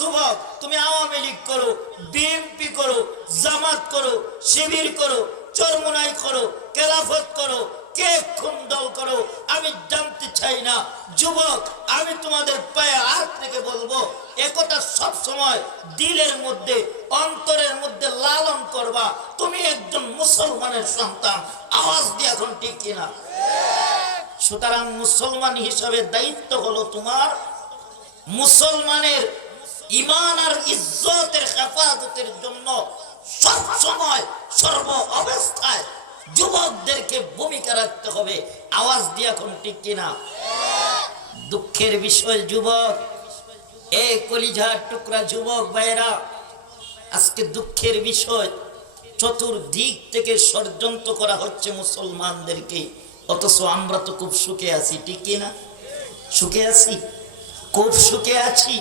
যুবক, তুমি আওয়ামী লীগ করো, বিএনপি করো, জামাত করো, শিবির করো, চরমুনাই করো কেলাফত করো, কে কোন দল করো, আমি জানতে চাই না। যুবক, আমি তোমাদের পায়ে হাত থেকে বলব একথা সব সময় দিলের মধ্যে, অন্তরের মধ্যে লালন করবা। তুমি একজন মুসলমানের সন্তান, আওয়াজ দিয়ে এখন ঠিক কিনা সুতরাং মুসলমান হিসাবে দায়িত্ব হলো তোমার, মুসলমানের ইমান আর ইজ্জতের হেফাজতের জন্য সব সময় সর্ব অবস্থায় যুবকদেরকে ভূমিকা রাখতে হবে। আওয়াজ দিয়ে এখন ঠিক কিনা? দুঃখের বিষয় যুবক, এ কলিজার টুকরা যুবক ভাইরা আজকে দুঃখের বিষয়, চতুর্দিক থেকে ষড়যন্ত্র করা হচ্ছে মুসলমানদেরকে। অথচ আমরা তো খুব সুখে আছি, ঠিক কিনা? সুখে আছি? খুব সুখে আছি।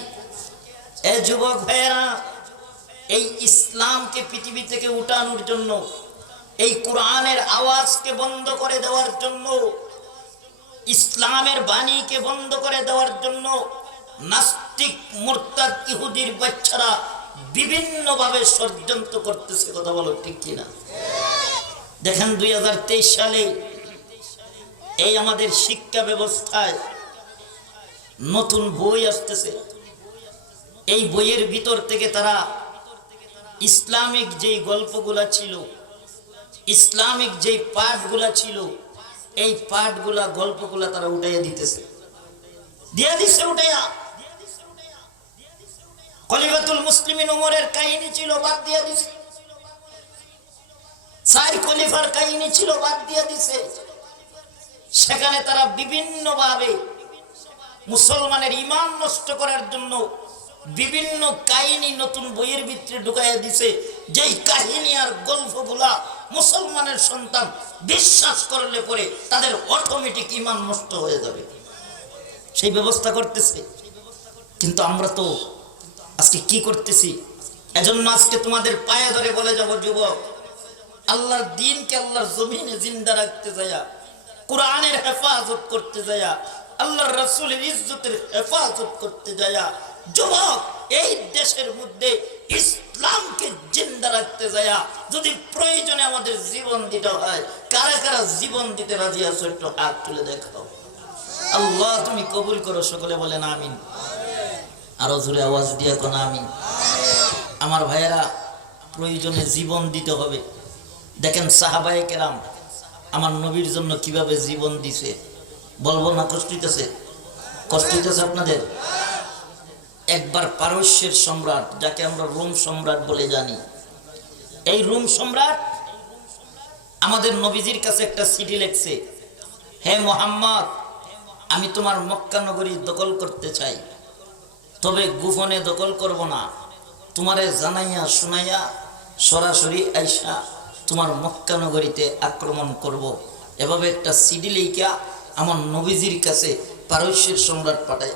এ যুবক ভাইয়েরা, এই ইসলামকে পৃথিবী থেকে উঠানোর জন্য, এই কোরআনের আওয়াজকে বন্ধ করে দেওয়ার জন্য, ইসলামের বাণীকে বন্ধ করে দেওয়ার জন্য নাস্তিক, মোরতাদ ইহুদির বাচ্চারা বিভিন্নভাবে ষড়যন্ত্র করতেছে, কথা বলো ঠিক কিনা? দেখেন দুই হাজার তেইশ সালে এই আমাদের শিক্ষা ব্যবস্থায় নতুন বই আসতেছে। এই বইয়ের ভিতর থেকে তারা ইসলামিক যেই গল্পগুলা ছিল, ইসলামিক যেই পাঠগুলা ছিল, এই পাঠগুলা গল্পগুলা তারা উঠাইয়া দিতেছে। দিয়া দিচ্ছে উঠাইয়া। কলিবাতুল মুসলিমিন উমরের কাহিনী ছিল, বাদ দিয়া দিছে। সাই খলিফার কাহিনী ছিল, বাদ দিয়া দিছে। সেখানে তারা বিভিন্নভাবে মুসলমানের ইমান নষ্ট করার জন্য বিভিন্ন কাহিনী নতুন বইয়ের ভিতরে ঢুকাইয়া দিছে। যেই কাহিনী আর গল্পগুলা মুসলমানের সন্তান বিশ্বাস করলে পরে তাদের অটোমেটিক ইমান নষ্ট হয়ে যাবে। সেই ব্যবস্থা করতেছে। কিন্তু আমরা তো আজকে কি করতেছি? এজন্য আজকে তোমাদের পায়ে ধরে বলে যাব, যুবক। আল্লাহর দিনকে আল্লাহর জমিনে জিন্দা রাখতে যায়া, কোরআনের হেফাজত করতে যায়া, আল্লাহর রসুলের ইজ্জতের হেফাজত করতে যায়া যুবক, এই দেশের মধ্যে ইসলামকে জিন্দা রাখতে যায়া যদি প্রয়োজনে আমাদের জীবন দিতে হয়, কারা কারা জীবন দিতে রাজি আছো একটু হাত তুলে দেখাও। আল্লাহ, তুমি কবুল করো, সকলে বলেন আমিন। আরও জোরে আওয়াজ দিয়ে কোন আমিন। আমার ভাইয়েরা, প্রয়োজনে জীবন দিতে হবে। দেখেন সাহাবায়ে কেরাম, আমার নবীর জন্য কীভাবে জীবন দিছে, বলব না কষ্ট হইতেছে? কষ্ট হইতেছে আপনাদের? একবার পারস্যের সম্রাট, যাকে আমরা রোম সম্রাট বলে জানি। এই রোম সম্রাট আমাদের নবীজির কাছে একটা চিঠি লেখছে, হে মোহাম্মদ, আমি তোমার মক্কা নগরী দখল করতে চাই, তবে গোপনে দখল করব না। তোমারে জানাইয়া শুনাইয়া সরাসরি আইসা তোমার মক্কা নগরীতে আক্রমণ করব। এভাবে একটা সিডি লেইকা আমার নবীজির কাছে পারস্যের সম্রাট পাঠায়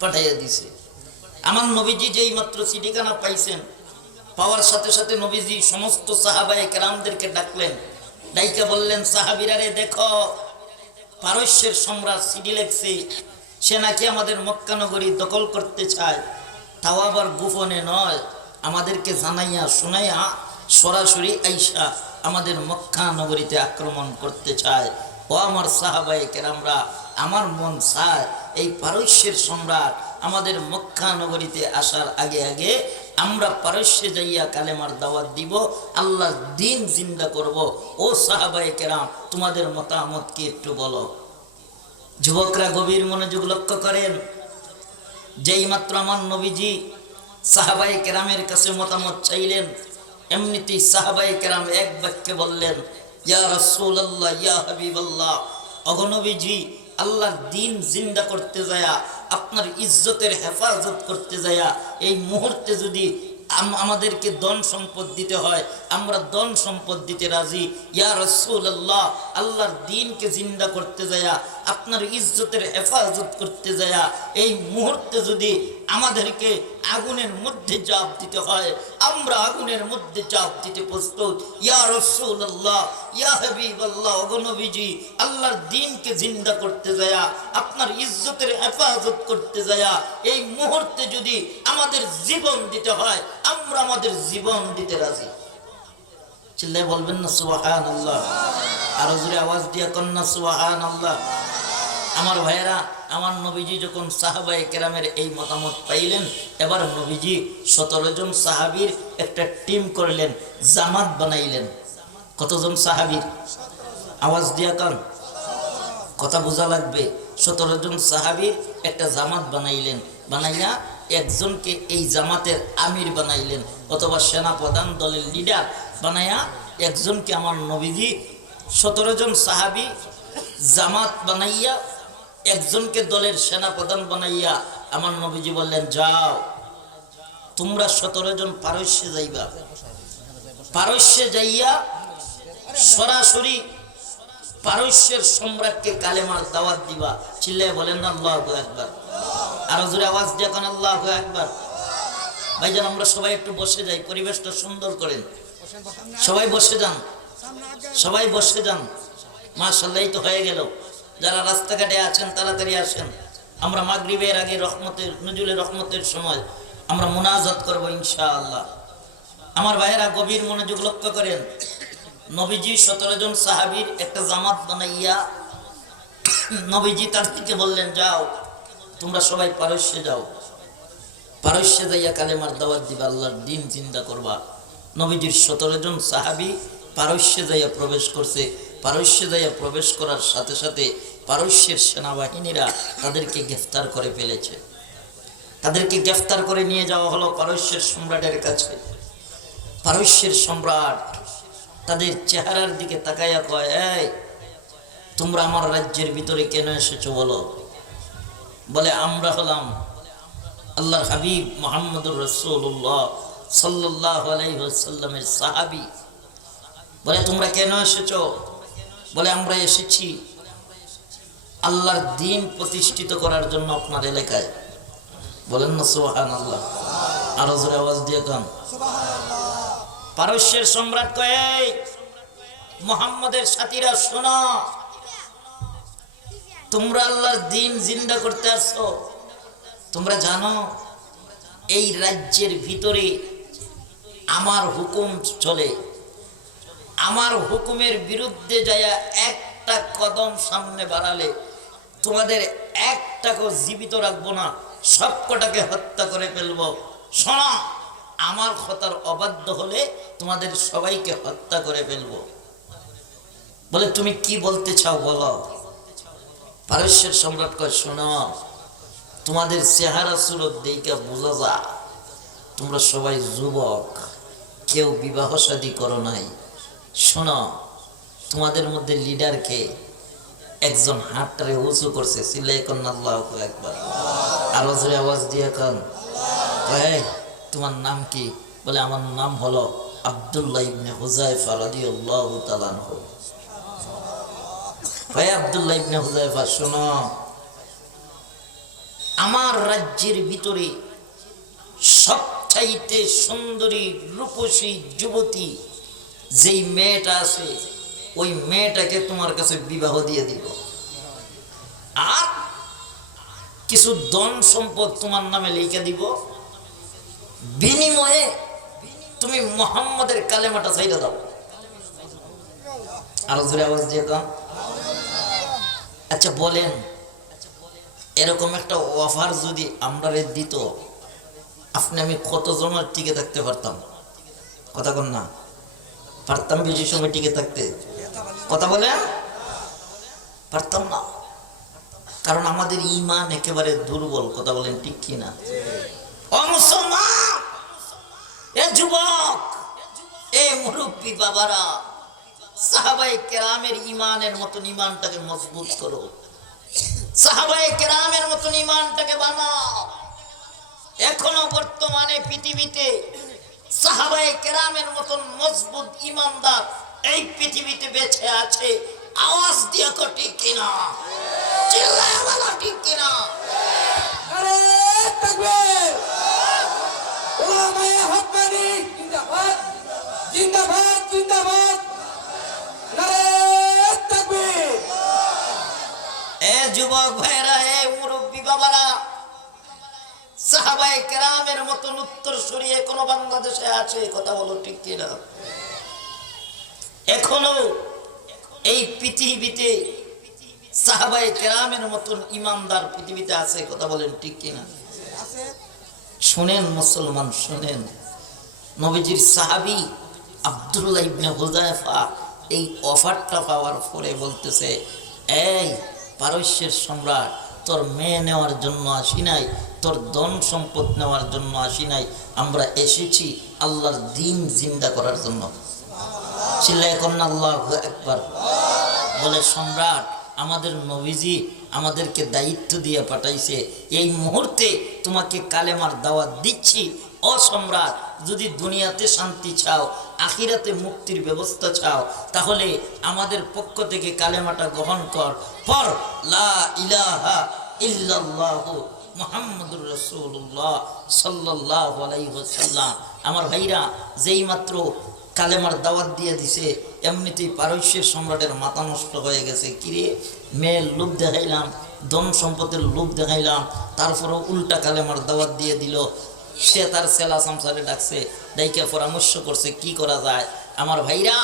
পাঠাইয়া দিছে। আমার নবীজি যেই মাত্র সিডিখানা পাইছেন, পাওয়ার সাথে সাথে নবীজি সমস্ত সাহাবায়ে কেরামদেরকে ডাকলেন, ডাইকা বললেন সাহাবিরারে দেখো, পারস্যের সম্রাট সিডি লেখছে, সে নাকি আমাদের মক্কানগরী দখল করতে চায়, তাও আবার গোপনে নয়, আমাদেরকে জানাইয়া শুনাইয়া সরাসরি আইসা আমাদের মক্কা নগরীতে আক্রমণ করতে চায়। ও আমার সাহাবাই কেরামরা, আমার মন চায় এই পারস্যের সম্রাট আমাদের মক্কা নগরীতে আসার আগে আগে আমরা পারস্যে যাইয়া কালেমার দাওয়াত দিব আল্লাহ দিন জিন্দা করব। ও সাহাবাই কেরাম, তোমাদের মতামত কি একটু বলো। যুবকরা গভীর মনোযোগ লক্ষ্য করেন। যেই মাত্র আমার নবীজি সাহাবাই কেরামের কাছে মতামত চাইলেন, এমনিতেই সাহাবাই কেরাম এক বাক্যে বললেন, ইয়া রসুল আল্লাহ ইয়া হাবিব আল্লাহ অগনবীজি আল্লাহর দিন জিন্দা করতে যায়া আপনার ইজ্জতের হেফাজত করতে যায়া এই মুহূর্তে যদি আম- আমাদেরকে দন সম্পদ দিতে হয়, আমরা দন সম্পদ দিতে রাজি। ইয়া রসুল্লাহ আল্লাহর দিনকে জিন্দা করতে যায়া, আপনার ইজ্জতের হেফাজত করতে যায়া, এই মুহূর্তে যদি আমাদেরকে আগুনের মধ্যে জাপ দিতে হয়। আমরা আগুনের মধ্যে জাপ দিতে প্রস্তুত। ইয়া রসুল্লাহ ইয়া হাবিবাল্লাহ অগনবীজি আল্লাহর দিনকে জিন্দা করতে যায়া, আপনার ইজ্জতের হেফাজত করতে যায়া, এই মুহূর্তে যদি আমাদের জীবন দিতে হয়, আমরা আমাদের জীবন দিতে রাজি। চিল্লাই বলবেন না সুবাহান আল্লাহ আরও জোরে আওয়াজ দিয়া কন্যা সুবাহান আল্লাহ আমার ভাইয়েরা আমার নবীজি যখন সাহাবাই কেরামের এই মতামত পাইলেন, এবার নবীজি সতেরো জন সাহাবির একটা টিম করলেন, জামাত বানাইলেন। কতজন সাহাবির? আওয়াজ দিয়া কান। কথা বোঝা লাগবে। সতেরো জন সাহাবির একটা জামাত বানাইলেন। বানাইয়া একজনকে এই জামাতের আমির বানাইলেন, অথবা সেনা প্রধান দলের লিডার বানাইয়া একজনকে আমার নবীজি সতেরো জন সাহাবি জামাত বানাইয়া একজনকে দলের সেনা প্রধান বানাইয়া আমার নবীজি বললেন, যাও, তোমরা সতেরো জন পারস্যে যাইবা। পারস্যে যাইয়া সরাসরি পারস্যের সম্রাটকে কালেমার দাওয়াত দিবা। চিল্লায় বলেন না, আল্লাহ একবার আরও জোরে আওয়াজ দিয়ে এখন আল্লাহ একবার ভাই ভাইজান, আমরা সবাই একটু বসে যাই, পরিবেশটা সুন্দর করেন। সবাই বসে যান, সবাই বসে যান। মাশাল্লাহ তো হয়ে গেল। যারা রাস্তাঘাটে আছেন, তাড়াতাড়ি আসেন। আমরা মাগরিবের আগে রহমতের নজরুলের রহমতের সময় আমরা মুনাজাত করব ইনশাআল্লাহ। আমার ভাইয়েরা গভীর মনোযোগ লক্ষ্য করেন। নবীজি সতেরো জন সাহাবীর একটা জামাত বানাইয়া নবীজি তার থেকে বললেন, যাও, তোমরা সবাই পারস্যে যাও। পারস্যে যাইয়া কালেমার দাওয়াত দিবা, আল্লাহর দিন চিন্তা করবা। নবীজির সতেরো জন সাহাবি পারস্যে যাইয়া প্রবেশ করছে। পারস্যে যাইয়া প্রবেশ করার সাথে সাথে পারস্যের সেনাবাহিনীরা তাদেরকে গ্রেফতার করে ফেলেছে। তাদেরকে গ্রেফতার করে নিয়ে যাওয়া হলো পারস্যের সম্রাটের কাছে। পারস্যের সম্রাট তাদের চেহারার দিকে তাকাইয়া কয়, এই, তোমরা আমার রাজ্যের ভিতরে কেন এসেছ বলো? বলে, আমরা হলাম আল্লাহর হাবিব মোহাম্মদুর রসুল্লাহ সাল্লাহ আলাইসাল্লামের সাহাবি। বলে, তোমরা কেন এসেছ? বলে, আমরা এসেছি আল্লাহর দিন প্রতিষ্ঠিত করার জন্য আপনার এলাকায়। বলেন না সোহান আল্লাহ আরও জোরে আওয়াজ দিয়ে কান। পারস্যের সম্রাট কয়ে মোহাম্মদের সাথীরা, শোনা। তোমরা আল্লাহর দিন জিন্দা করতে আসছো তোমরা জানো, এই রাজ্যের ভিতরে আমার হুকুম চলে। আমার হুকুমের বিরুদ্ধে যায়া একটা কদম সামনে বাড়ালে তোমাদের একটাকেও জীবিত রাখব না সব কটাকে হত্যা করে ফেলব। শোনা, আমার কথার অবাধ্য হলে তোমাদের সবাইকে হত্যা করে ফেলব। বলে, তুমি কি বলতে চাও বলো? পারস্যের সম্রাট কয়, শোনো, তোমাদের চেহারা সুরত দিকে বোঝা যা তোমরা সবাই যুবক, কেউ বিবাহ শাদী করো নাই। শোনো, তোমাদের মধ্যে লিডারকে একজন হাতটারে উঁচু করছে, সিলাই আরও জোরে আওয়াজ দিয়ে তোমার নাম কি? বলে, আমার নাম হলো ভাই শোনো। আমার রাজ্যের ভিতরে সুন্দরী রূপসী যুবতী যেই মেয়েটা আছে ওই মেয়েটাকে তোমার কাছে বিবাহ দিয়ে দিব। আর কিছু ধন সম্পদ তোমার নামে লিখে দিব। বিনিময়ে তুমি মোহাম্মদের কালেমাটা চাইতে দাও। আরও জোরে আওয়াজ দিয়ে দাও। আচ্ছা বলেন, এরকম একটা অফার যদি আমরা দিত, আপনি আমি কত জনের টিকে থাকতে পারতাম? কথা বল না। পারতাম বেশি সময় টিকে থাকতে। কথা বলেন পারতাম না। কারণ আমাদের ইমান একেবারে দুর্বল, কথা বলেন ঠিক কি না ও মুসলমান! এ যুবক! এ মুরব্বী বাবারা! সাহাবাই কেরামের ইমানের মতন ইমানটাকে মজবুত করো। সাহাবাই কেরামের মতন ইমানটাকে বানাও। এখনও বর্তমানে পৃথিবীতে সাহাবায়ে কেরামের মতন মজবুত ইমানদার এই পৃথিবীতে বেঁচে আছে আওয়াজ দিয়ে কো ঠিক কিনা? চিল্লায় বলো ঠিক কিনা? আরে তাকবীর ওলামায়ে হকানি জিন্দাবাদ জিন্দাবাদ জিন্দাবাদ। আরে তাকবীর এ যুবক ভাইরা এ মুরব্বী বাবারা সাহাবায়ে কেরামের মতন উত্তর সরিয়ে কোনো বাংলাদেশে আছে কথা বলো ঠিক কিনা? এখনও এই পৃথিবীতে সাহাবায়ে কেরামের মতন ইমানদার পৃথিবীতে আছে কথা বলেন ঠিক কিনা? শুনেন মুসলমান, শোনেন। নবীজির সাহাবি আব্দুল্লাহ ইবনে হুজাইফা এই অফারটা পাওয়ার পরে বলতেছে, এই পারস্যের সম্রাট, তোর মেয়ে নেওয়ার জন্য আসি নাই, তোর ধন সম্পদ নেওয়ার জন্য আসি নাই, আমরা এসেছি আল্লাহর দিন জিন্দা করার জন্য। চিল্লাই কন্যা বলে, সম্রাট, আমাদের নবীজি আমাদেরকে দায়িত্ব দিয়ে পাঠাইছে। এই মুহূর্তে তোমাকে কালেমার দাওয়াত দিচ্ছি। ও সম্রাট, যদি দুনিয়াতে শান্তি চাও, আখিরাতে মুক্তির ব্যবস্থা চাও, তাহলে আমাদের পক্ষ থেকে কালেমাটা গ্রহণ কর। পর আমার ভাইরা যেই মাত্র কালেমার দাওয়াত দিয়ে দিছে, এমনিতেই পারস্যের সম্রাটের মাথা নষ্ট হয়ে গেছে। কিরে? মেয়ের লোভ দেখাইলাম, ধন সম্পদের লোভ দেখাইলাম, তারপরও উল্টা কালেমার দাওয়াত দিয়ে দিল। সে তার সেলা সংসারে ডাকছে, ডাইকে পরামর্শ করছে, কি করা যায়? আমার ভাইরা,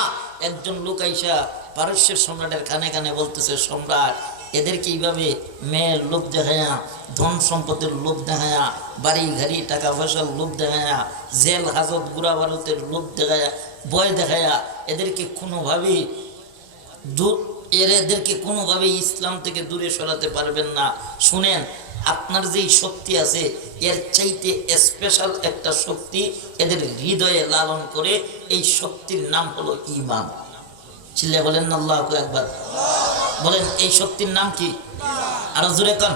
একজন লোক আইসা পারস্যের সম্রাটের কানে কানে বলতেছে, সম্রাট এদেরকে এইভাবে মেয়ের লোভ দেখায়া, ধন সম্পদের লোভ দেখায়া, বাড়ি, ঘাড়ি, টাকা পয়সার লোভ দেখায়া, জেল, হাজত, গুড়া বারুতের লোভ দেখায়া বয় দেখায়া, এদেরকে কোনোভাবেই এদেরকে কোনোভাবেই ইসলাম থেকে দূরে সরাতে পারবেন না। শুনেন, আপনার যেই শক্তি আছে, এর চাইতে স্পেশাল একটা শক্তি এদের হৃদয়ে লালন করে, এই শক্তির নাম হলো ইমান। চিল্লে বলেন আল্লাহ একবার বলেন এই শক্তির নাম কি? আরও জোরে কন।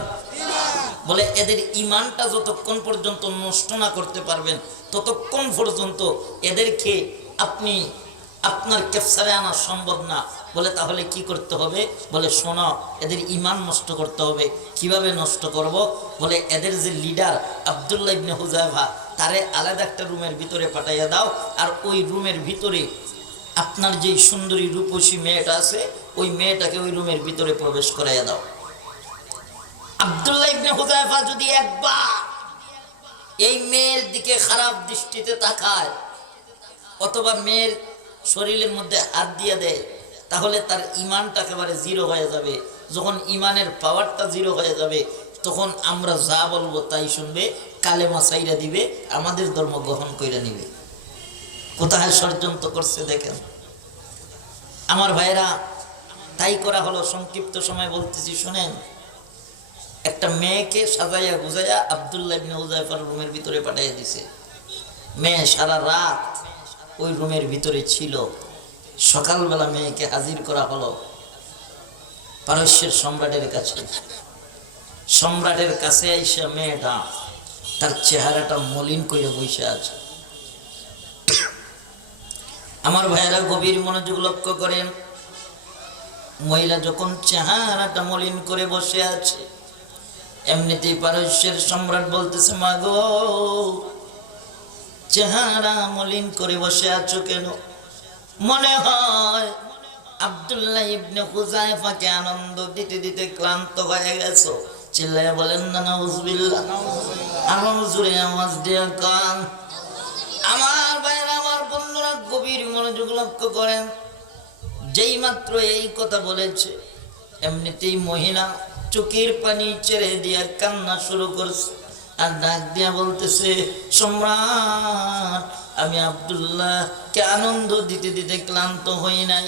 বলে, এদের ইমানটা যতক্ষণ পর্যন্ত নষ্ট না করতে পারবেন, ততক্ষণ পর্যন্ত এদেরকে আপনি আপনার ক্যাপসারে আনা সম্ভব না। বলে, তাহলে কি করতে হবে? বলে, শোনো, এদের ইমান নষ্ট করতে হবে। কীভাবে নষ্ট করব? বলে, এদের যে লিডার আবদুল্লাহ ইবনে হুজাইফা, তারে আলাদা একটা রুমের ভিতরে পাঠাইয়া দাও, আর ওই রুমের ভিতরে আপনার যেই সুন্দরী রূপসী মেয়েটা আছে ওই মেয়েটাকে ওই রুমের ভিতরে প্রবেশ করাইয়া দাও। আব্দুল্লাহ হুজাইফা যদি একবার এই মেয়ের দিকে খারাপ দৃষ্টিতে তাকায়, অথবা মেয়ের শরীরের মধ্যে হাত দিয়ে দেয়, তাহলে তার ইমানটা একেবারে জিরো হয়ে যাবে। যখন ইমানের পাওয়ারটা জিরো হয়ে যাবে, তখন আমরা যা বলব তাই শুনবে, কালেমা সাইরা দিবে, আমাদের ধর্ম গ্রহণ করে নিবে। কোথায় ষড়যন্ত্র করছে দেখেন। আমার ভাইরা তাই করা হলো। সংক্ষিপ্ত সময় বলতেছি, শুনেন। একটা মেয়েকে সাজাইয়া গুজাইয়া আবদুল্লাহ উজাইফার রুমের ভিতরে পাঠাইয়া দিছে। মেয়ে সারা রাত ওই রুমের ভিতরে ছিল। সকালবেলা মেয়েকে হাজির করা হলো পারস্যের সম্রাটের কাছে। সম্রাটের কাছে আইসা মেয়েটা তার চেহারাটা মলিন করে বসে আছে। আমার ভাইয়েরা গভীর মনোযোগ লক্ষ্য করেন। মহিলা যখন চেহারাটা মলিন করে বসে আছে, এমনিতেই পারস্যের সম্রাট বলতেছে মা গো চেহারা মলিন করে বসে আছো কেন? মনে হয় আব্দুল্লাহ ইবনে হুজাইফাকে আনন্দ দিতে দিতে ক্লান্ত হয়ে গেছো। চিল্লায় বলেন, না, নাউজুবিল্লাহ। আমার জুড়ে আওয়াজ দিয়ে কান। আমার ভাইরা আমার বন্ধুরা গভীর মনোযোগ লক্ষ্য করেন। যেই মাত্র এই কথা বলেছে, এমনিতেই মহিলা চোখের পানি ছেড়ে দিয়ে কান্না শুরু করছে। আর ডাক দিয়া বলতেছে, সম্রাট, আমি আবদুল্লাহকে আনন্দ দিতে দিতে ক্লান্ত হই নাই।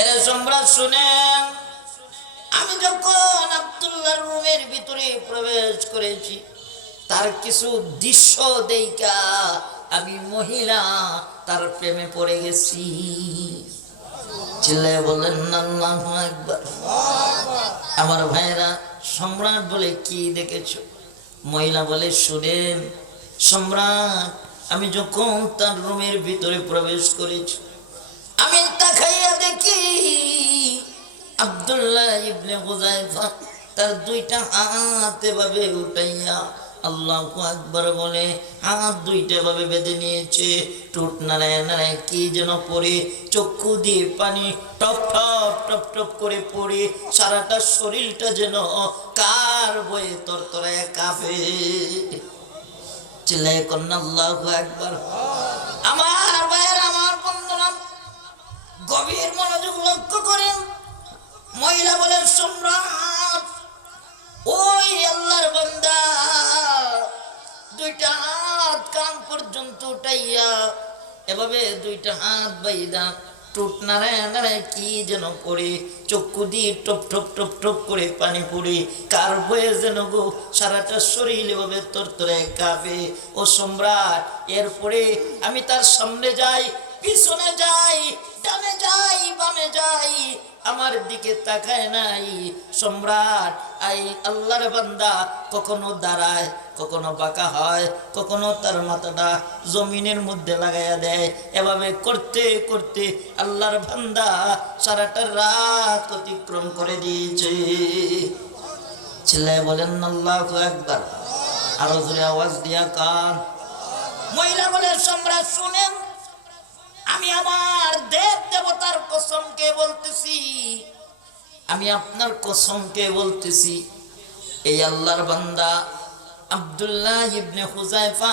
এরা সম্রাট, শুনেন, আমি যখন আবদুল্লাহ রুমের ভিতরে প্রবেশ করেছি, তার কিছু দৃশ্য দেইকা আমি মহিলা তার প্রেমে পড়ে গেছি। চিল্লায় বললেন না আল্লাহু আকবার। আমার ভাইরা সম্রাট বলে কি দেখেছ? মহিলা বলে, শুনেন, সম্রাট, আমি যখন তার রুমের ভিতরে প্রবেশ করেছি, আমি তাকাইয়া দেখি আব্দুল্লাহ ইবনে হুজাইফা তার দুইটা হাত এভাবে উঠাইয়া আল্লাহ আকবার বলে, হাত দুইটা ভাবে বেঁধে নিয়েছে টুট নাড়ায় নাড়ায় কি যেন পড়ে, চক্ষু দিয়ে পানি টপ টপ টপ টপ করে পড়ে, সারাটা শরীরটা যেন কার বয়ে তরতরায় কাঁপে। চিল্লাই কন্যা আল্লাহ একবার আমার ভাইয়ের, আমার বন্ধুরা গভীর মনোযোগ লক্ষ্য করেন। মহিলা বলে সম্রাট, ওই আল্লাহর বান্দা দুইটা হাত কান পর্যন্ত উঠাইয়া এভাবে দুইটা হাত বাইদা টুট নাড়ায় নাড়ায় কি যেন করে, চক্ষু দিয়ে টপ টপ টপ টপ করে পানি পড়ে, কার বয়ে যেন গো সারাটা শরীর এভাবে তরতরে কাঁপে। ও সম্রাট, এরপরে আমি তার সামনে যাই, পিছনে যাই, ডানে যাই, বামে যাই আমার দিকে তাকায় নাই। সম্রাট, আই আল্লাহর বান্দা, কখনো দাঁড়ায়, কখনো বাঁকা হয়, কখনো তার মাথাটা জমিনের মধ্যে লাগাইয়া দেয়। এভাবে করতে করতে আল্লাহর বান্দা সারাটা রাত অতিক্রম করে দিয়েছে। ছেলে বলেন, আল্লাহ একবার আরও জোরে আওয়াজ দিয়া কান। মহিলা বলে, সম্রাট, শুনেন। আমি আমার দেব দেবতার কসমকে বলতেছি। আমি আপনার কসমকে বলতেছি। এই আল্লাহর বান্দা আব্দুল্লাহ ইবনে হুজাইফা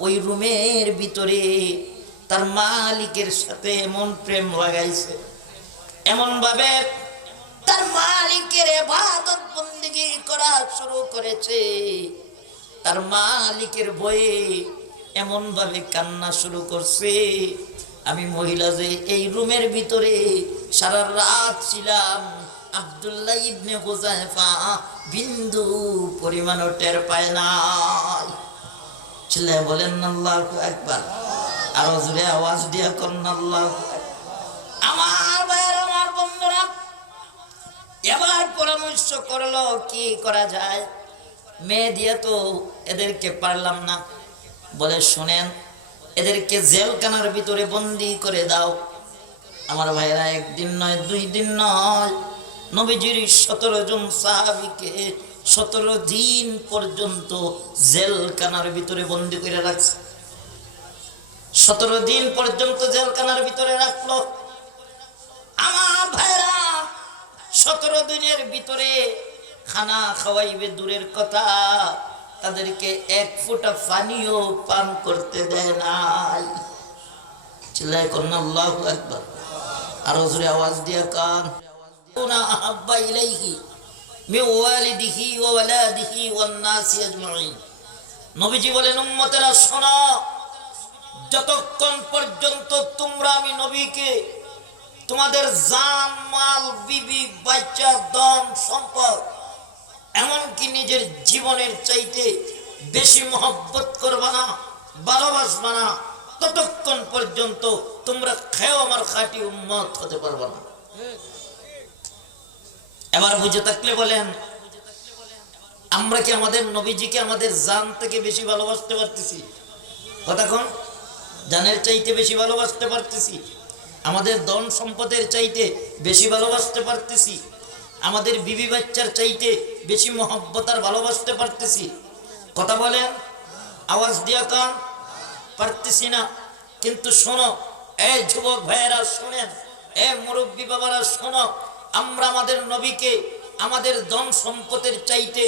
ওই রুমের ভিতরে তার মালিকের সাথে এমন প্রেম লাগাইছে। এমন ভাবে তার মালিকের এবাদত বন্দিগি করা শুরু করেছে। তার মালিকের বয়ে এমন ভাবে কান্না শুরু করছে। আমি মহিলা যে এই রুমের ভিতরে সারা রাত ছিলাম, আব্দুল্লাহ ইবনে হুজাইফা বিন্দু পরিমাণও টের পায় নাই। ছেলে বলেন, আল্লাহ একবার আরও জোরে আওয়াজ দিয়া করেন আল্লাহ আমার ভাইয়ের, আমার বন্ধুরা, এবার পরামর্শ করল, কি করা যায়? মেয়ে দিয়ে তো এদেরকে পারলাম না। বলে, শোনেন, এদেরকে জেলখানার ভিতরে বন্দি করে দাও। আমার ভাইরা একদিন নয়, দুই দিন নয়। নবীজির সতেরো জন সাহাবিকে সতেরো দিন পর্যন্ত জেলখানার ভিতরে বন্দি করে রাখছে। সতেরো দিন পর্যন্ত জেলখানার ভিতরে রাখল। আমার ভাইরা সতেরো দিনের ভিতরে খানা খাওয়াইবে দূরের কথা। তাদেরকে এক ফোঁটা পানিও পান করতে দেয় নাই। চিল্লায় কন্যা আল্লাহ একবার আরও জোরে আওয়াজ দিয়া কান। নবীজি যতক্ষণ পর্যন্ত তোমরা আমি নবীকে, তোমাদের জান, মাল, বিবি, বাচ্চা দম সম্পদ এমনকি নিজের জীবনের চাইতে বেশি মহব্বত করবা না, ভালোবাসবা না, ততক্ষণ পর্যন্ত তোমরা খেয়েও আমার খাঁটি উম্মত হতে পারবা না। এবার বুঝে থাকলে বলেন, আমরা কি আমাদের নবীজিকে আমাদের জান থেকে বেশি ভালোবাসতে পারতেছি? কোন, জানের চাইতে বেশি ভালোবাসতে পারতেছি? আমাদের ধন সম্পদের চাইতে বেশি ভালোবাসতে পারতেছি? আমাদের বিবি বাচ্চার চাইতে বেশি মহব্বত আর ভালোবাসতে পারতেছি। কথা বলেন আওয়াজ দিয়া কান পারতেছি না। কিন্তু শোনো, এ যুবক ভাইয়েরা শোনেন, এ মুরব্বী বাবারা শোনো, আমরা আমাদের নবীকে, আমাদের ধন সম্পদের চাইতে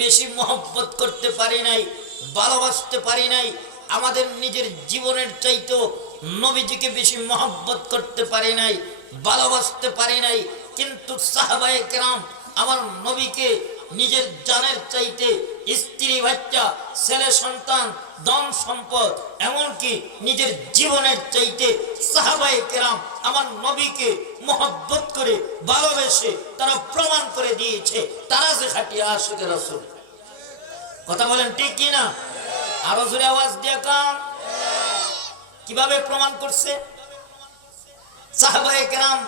বেশি মহব্বত করতে পারি নাই, ভালোবাসতে পারি নাই। আমাদের নিজের জীবনের চাইতেও নবীজিকে বেশি মহব্বত করতে পারি নাই, ভালোবাসতে পারি নাই। কিন্তু সাহাবায়ে কেরাম আমার নবীকে নিজের জানের চাইতে স্ত্রী, বাচ্চা, ছেলে, সন্তান, ধন সম্পদ, এমনকি নিজের জীবনের চাইতে সাহাবায়ে কেরাম আমার নবীকে মহব্বত করে ভালোবেসে তারা প্রমাণ করে দিয়েছে। তারা যে খাটিয়া আশেখ রাসূল। কথা বলেন ঠিক কি না আরও জোরে আওয়াজ দিয়ে কান। কীভাবে প্রমাণ করছে? সাহাবায়ে কেরাম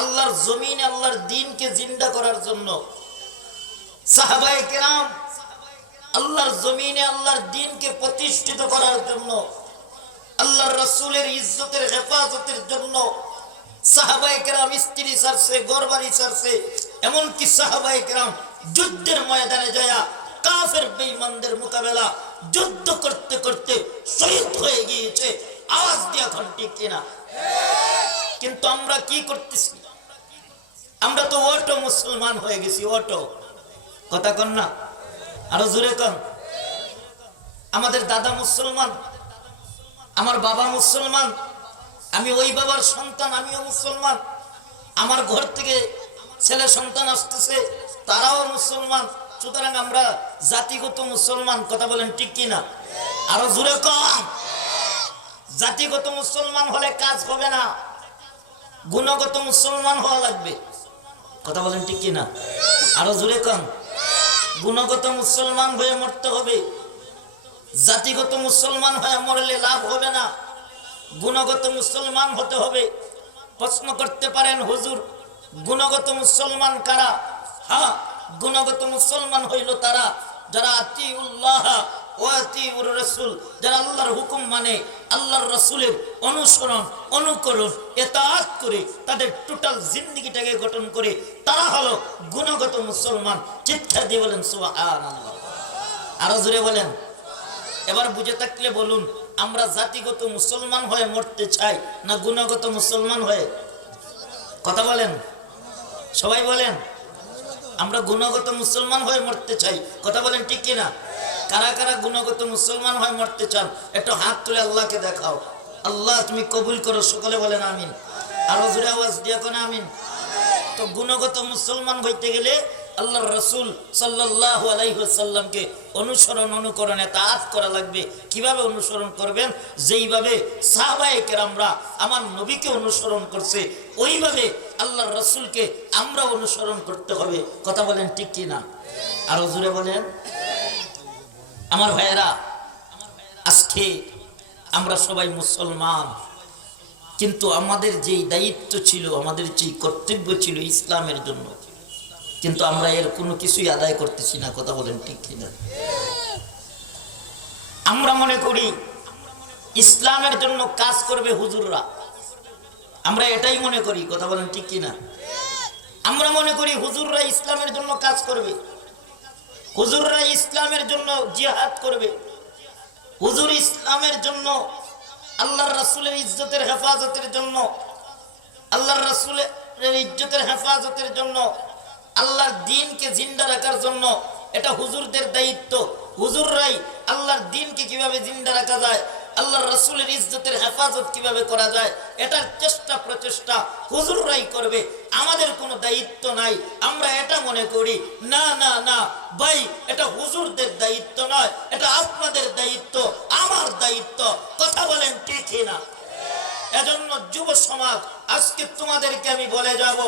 আল্লাহর জমিন, আল্লাহর দিনকে জিন্দা করার জন্য। সাহাবায়ে কেরাম আল্লাহর জমিনে, আল্লাহর দিনকে প্রতিষ্ঠিত করার জন্য, আল্লাহর রসুলের ইজ্জতের হেফাজতের জন্য সাহাবাই কেরাম স্ত্রী সারছে গরবারি সারছে। এমনকি সাহাবাই কেরাম যুদ্ধের ময়দানে যায় কাফের বেঈমানদের মোকাবেলা যুদ্ধ করতে করতে শহীদ হয়ে গিয়েছে। আওয়াজ দিয়া ঠিক কিনা। কিন্তু আমরা কি করতেছি? আমরা তো অটো মুসলমান হয়ে গেছি, অটো। কথা কন না? আরও জোরে কন। আমাদের দাদা মুসলমান, আমার বাবা মুসলমান, আমি ওই বাবার সন্তান, আমিও মুসলমান। আমার ঘর থেকে ছেলে সন্তান আসতেছে, তারাও মুসলমান। সুতরাং আমরা জাতিগত মুসলমান, কথা বলেন ঠিক কিনা আরও জোরে কম জাতিগত মুসলমান হলে কাজ হবে না, গুণগত মুসলমান হওয়া লাগবে। কথা বলেন ঠিক কিনা? আরও জোরে কম গুণগত মুসলমান হয়ে মরতে হবে। জাতিগত মুসলমান হয়ে মরলে লাভ হবে না। গুণগত মুসলমান হতে হবে। প্রশ্ন করতে পারেন, হুজুর, গুণগত মুসলমান কারা? হ্যাঁ গুণগত মুসলমান হইল তারা। যারা আতি উল্লাহ ও আতি রসুল, যারা আল্লাহর হুকুম মানে আল্লাহর রসুলের অনুসরণ, অনুকরণ এতাত করে তাদের টোটাল জিন্দগিটাকে গঠন করে, তারা হলো গুণগত মুসলমান। চিৎকার দিয়ে বলেন, সুবহানাল্লাহ। আরও জোরে বলেন। এবার বুঝে থাকলে বলুন, আমরা জাতিগত মুসলমান হয়ে মরতে চাই না গুণগত মুসলমান হয়ে? কথা বলেন। সবাই বলেন, আমরা গুণগত মুসলমান হয়ে মরতে চাই। কথা বলেন ঠিক কিনা? কারা কারা গুণগত মুসলমান হয়ে মরতে চান, একটু হাত তুলে আল্লাহকে দেখাও। আল্লাহ, তুমি কবুল করো, সকলে বলেন আমিন। আরও জোরে আওয়াজ দিয়ে কোন আমিন। তো গুণগত মুসলমান হইতে গেলে আল্লাহ রসুল সাল্লাহ আলাইসাল্লামকে অনুসরণ, অনুকরণে তাঁত করা লাগবে। কীভাবে অনুসরণ করবেন? যেইভাবে সাহবায়কের আমরা আমার নবীকে অনুসরণ করছে, ওইভাবে আল্লাহ রসুলকে আমরা অনুসরণ করতে হবে। কথা বলেন ঠিক কি না আরও জুড়ে বলেন। আমার ভাইয়েরা, আজকে আমরা সবাই মুসলমান। কিন্তু আমাদের যেই দায়িত্ব ছিল, আমাদের যেই কর্তব্য ছিল ইসলামের জন্য, কিন্তু আমরা এর কোনো কিছুই আদায় করতেছি না, কথা বলেন ঠিক কিনা? আমরা মনে করি, ইসলামের জন্য কাজ করবে হুজুররা। আমরা এটাই মনে করি, কথা বলেন ঠিক কিনা? আমরা মনে করি হুজুররা ইসলামের জন্য কাজ করবে। হুজুররা ইসলামের জন্য জিহাদ করবে। হুজুর ইসলামের জন্য, আল্লাহর রাসূলের ইজ্জতের হেফাজতের জন্য, আল্লাহর রাসূলের ইজ্জতের হেফাজতের জন্য, আল্লাহর দিনকে জিন্দা রাখার জন্য এটা হুজুরদের দায়িত্ব। হুজুররাই আল্লাহর দিনকে কীভাবে জিন্দা রাখা যায় আল্লাহর রাসূলের ইজ্জতের হেফাজত কীভাবে করা যায়, এটার চেষ্টা প্রচেষ্টা হুজুররাই করবে, আমাদের কোনো দায়িত্ব নাই, আমরা এটা মনে করি, না না না, ভাই, এটা হুজুরদের দায়িত্ব নয়, এটা আপনাদের দায়িত্ব, আমার দায়িত্ব, কথা বলেন ঠিকই না এজন্য যুব সমাজ, আজকে তোমাদেরকে আমি বলে যাব